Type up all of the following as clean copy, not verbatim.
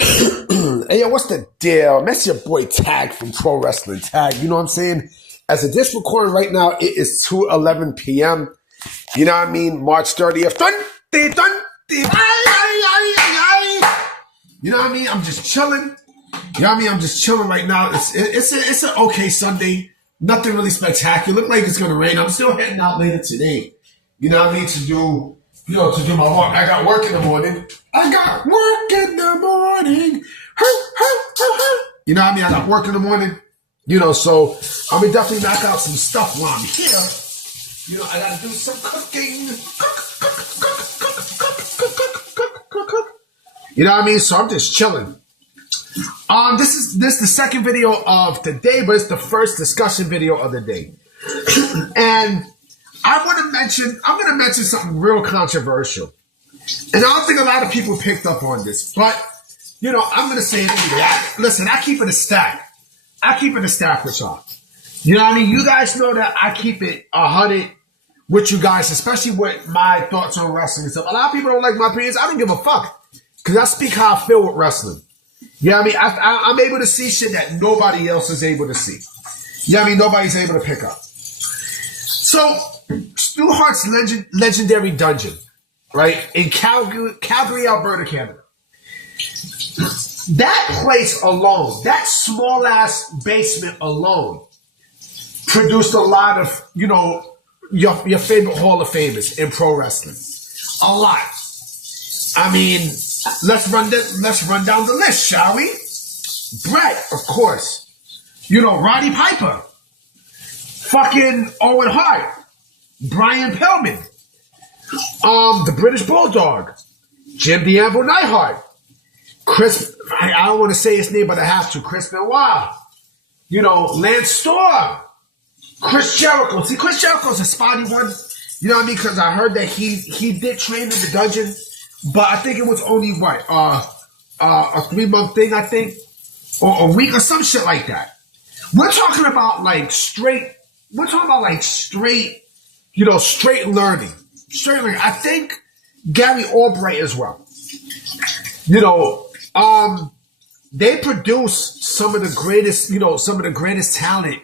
Hey, yo, what's the deal? That's your boy Tag from Pro Wrestling Tag. You know what I'm saying? As of this recording right now, it is 2:11 p.m. You know what I mean? March 30th. You know what I mean? I'm just chilling. You know what I mean? I'm just chilling right now. It's an okay Sunday. Nothing really spectacular. Look like it's gonna rain. I'm still heading out later today. You know what I mean? To do my work. I got work in the morning. You know what I mean? I got work in the morning. So I'm gonna definitely knock out some stuff while I'm here. I gotta do some cooking. You know what I mean? So I'm just chilling. This is the second video of the day, but it's the first discussion video of the day. And I'm gonna mention something real controversial. And I don't think a lot of people picked up on this, but I'm gonna say it anyway. Listen, I keep it a stack. I keep it a stack with y'all. You know what I mean? You guys know that I keep it 100 with you guys, especially with my thoughts on wrestling and stuff. A lot of people don't like my opinions. I don't give a fuck. Because I speak how I feel with wrestling. You know what I mean? I'm able to see shit that nobody else is able to see. You know what I mean? Nobody's able to pick up. So, Stu Hart's legendary dungeon, right? In Calgary, Alberta, Canada. That place alone, that small ass basement alone, produced a lot of, your favorite Hall of Famers in pro wrestling. A lot. I mean, let's run down the list, shall we? Bret, of course. Roddy Piper. Fucking Owen Hart. Brian Pillman. The British Bulldog. Jim the Anvil Neidhart. Chris, I don't want to say his name, but I have to. Chris Benoit. Lance Storm. Chris Jericho. See, Chris Jericho's a spotty one. You know what I mean? Because I heard that he did train in the dungeon. But I think it was only, a 3-month thing, I think. Or a week or some shit like that. We're talking about, straight learning. Straight learning. I think Gary Albright as well. They produce some of the greatest talent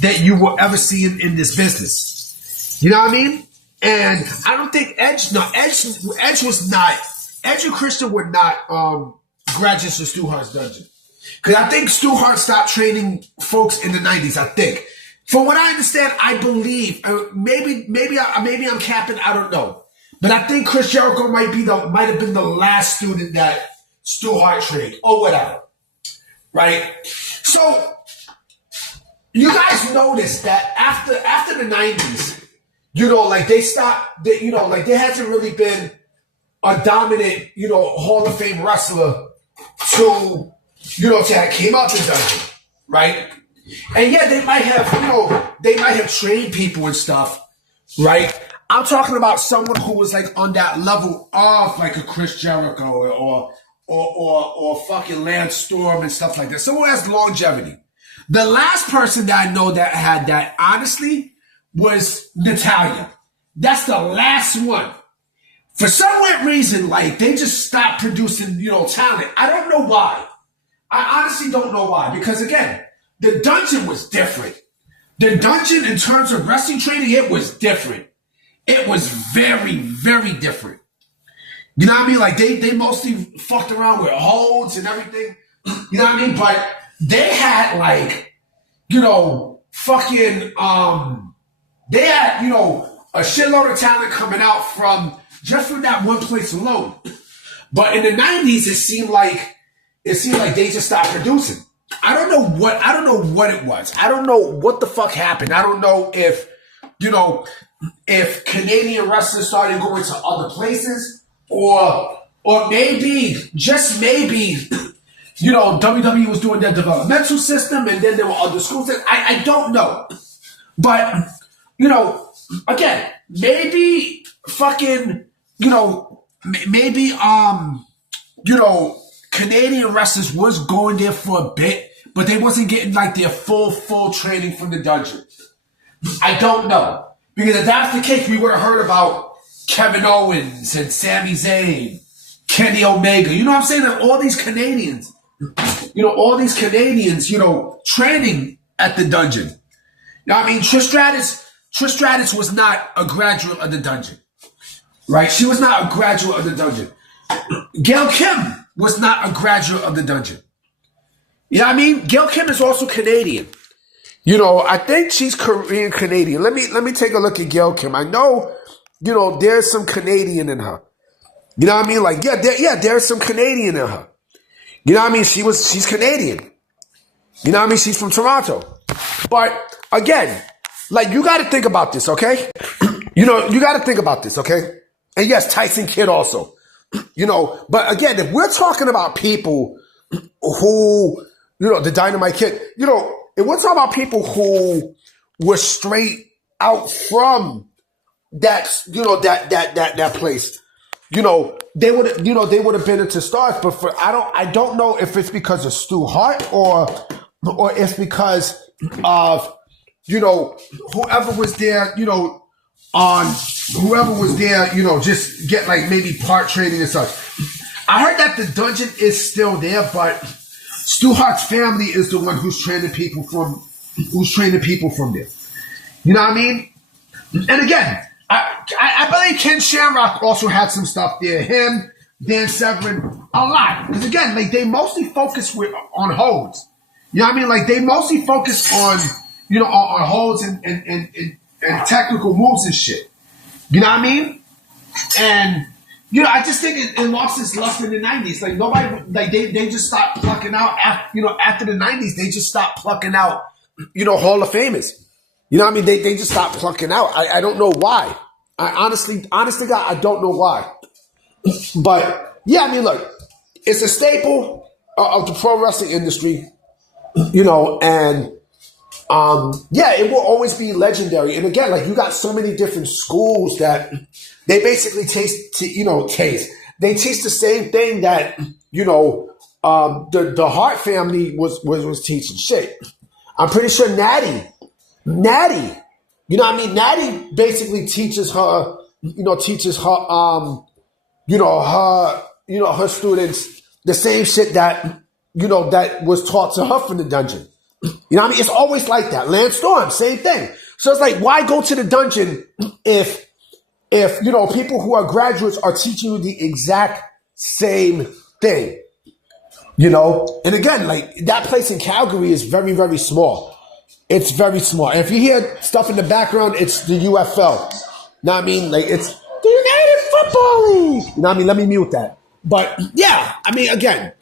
that you will ever see in this business. You know what I mean? And I don't think Edge and Christian were not graduates of Stu Hart's dungeon. Because I think Stu Hart stopped training folks in the 90s, I think. From what I understand, I believe, maybe I'm capping, I don't know. But I think Chris Jericho might have been the last student that Stu Hart trained, or whatever. Right? So, you guys noticed that after the 90s, they stopped, there hasn't really been a dominant, Hall of Fame wrestler that came out the dungeon, right? And yeah, they might have trained people and stuff, right? I'm talking about someone who was on that level of a Chris Jericho or fucking Lance Storm and stuff like that. Someone who has longevity. The last person that I know that had that, honestly, was Natalia. That's the last one. For some weird reason, they just stopped producing, talent. I don't know why. I honestly don't know why. Because again, the dungeon was different. The dungeon, in terms of wrestling training, it was different. It was very, very different. You know what I mean? They mostly fucked around with holds and everything. You know what I mean? But they had they had, a shitload of talent coming out from that one place alone. But in the 90s, it seemed like they just stopped producing. I don't know what it was. I don't know what the fuck happened. I don't know if Canadian wrestlers started going to other places or maybe, just maybe, WWE was doing their developmental system and then there were other schools. I don't know. But, again, maybe fucking, maybe, Canadian wrestlers was going there for a bit, but they wasn't getting their full training from the dungeon. I don't know. Because if that's the case, we would have heard about Kevin Owens and Sami Zayn, Kenny Omega. You know what I'm saying? All these Canadians, all these Canadians, training at the dungeon. You know what I mean? Trish Stratus was not a graduate of the dungeon, right? She was not a graduate of the dungeon. Gail Kim was not a graduate of the dungeon. You know what I mean? Gail Kim is also Canadian. I think she's Korean Canadian. Let me take a look at Gail Kim. I know, there's some Canadian in her. You know what I mean? Like, there's some Canadian in her. You know what I mean? She's Canadian. You know what I mean? She's from Toronto. But again, like, you got to think about this, okay? You got to think about this, okay? And yes, Tyson Kidd also. But again, if we're talking about people who, the Dynamite Kid, if we're talking about people who were straight out from that, that place, they would have been into stars. But I don't know if it's because of Stu Hart or it's because of, whoever was there, just get like maybe part training and such. I heard that the dungeon is still there, but Stu Hart's family is the one who's training people from there. You know what I mean? And again, I believe Ken Shamrock also had some stuff there. Him, Dan Severn, a lot. Because again, like, they mostly focus on holds. You know what I mean? Like, they mostly focus on, on holds and technical moves and shit. You know what I mean? And, I just think it lost its luster in the 90s. Like, nobody, like, they just stopped plucking out, after the 90s, they just stopped plucking out, Hall of Famers. You know what I mean? They just stopped plucking out. I don't know why. I honestly, God, I don't know why. But, yeah, I mean, look, it's a staple of the pro wrestling industry, and, it will always be legendary. And again, like, you got so many different schools that they basically they teach the same thing that, the Hart family was teaching. Shit. I'm pretty sure Natty, you know what I mean? Natty basically teaches her, her students the same shit that, that was taught to her from the dungeon. You know what I mean? It's always like that. Lance Storm, same thing. So it's like, why go to the dungeon if people who are graduates are teaching you the exact same thing? And again, like, that place in Calgary is very, very small. It's very small. And if you hear stuff in the background, it's the UFL. Know what I mean? Like, it's the United Football League. You know what I mean? Let me mute that. But yeah, I mean, again,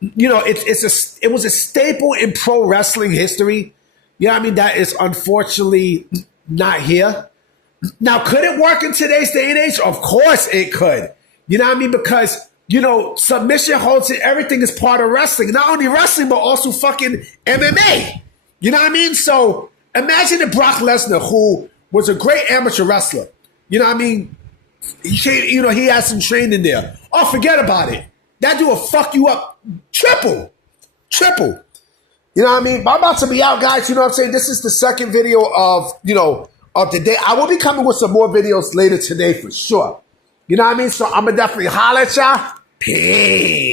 it was a staple in pro wrestling history. You know what I mean? That is unfortunately not here. Now, could it work in today's day and age? Of course it could. You know what I mean? Because, submission holds and everything is part of wrestling. Not only wrestling, but also fucking MMA. You know what I mean? So imagine if Brock Lesnar, who was a great amateur wrestler, you know what I mean? He had some training there. Oh, forget about it. That dude will fuck you up triple. You know what I mean? I'm about to be out, guys. You know what I'm saying? This is the second video of the day. I will be coming with some more videos later today for sure. You know what I mean? So I'm going to definitely holler at y'all. Peace.